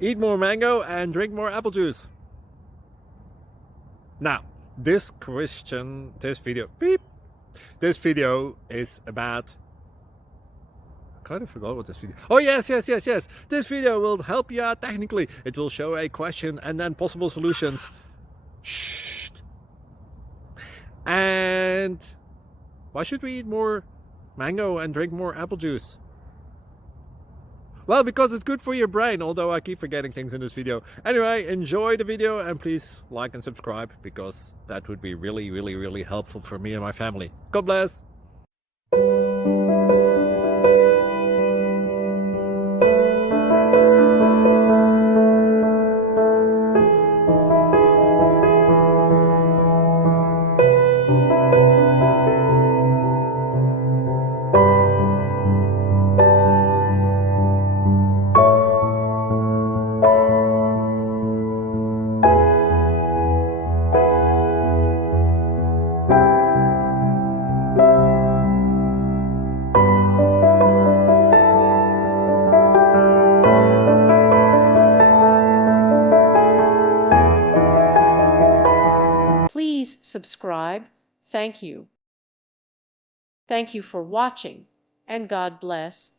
Eat more mango and drink more apple juice. Now, this video is about, I kind of forgot what this video. Oh, yes. This video will help you out technically. It will show a question and then possible solutions. Shh. And why should we eat more mango and drink more apple juice? Well, because it's good for your brain, although I keep forgetting things in this video. Anyway, enjoy the video and please like and subscribe, because that would be really helpful for me and my family. God bless. Please subscribe. Thank you. Thank you for watching, and God bless.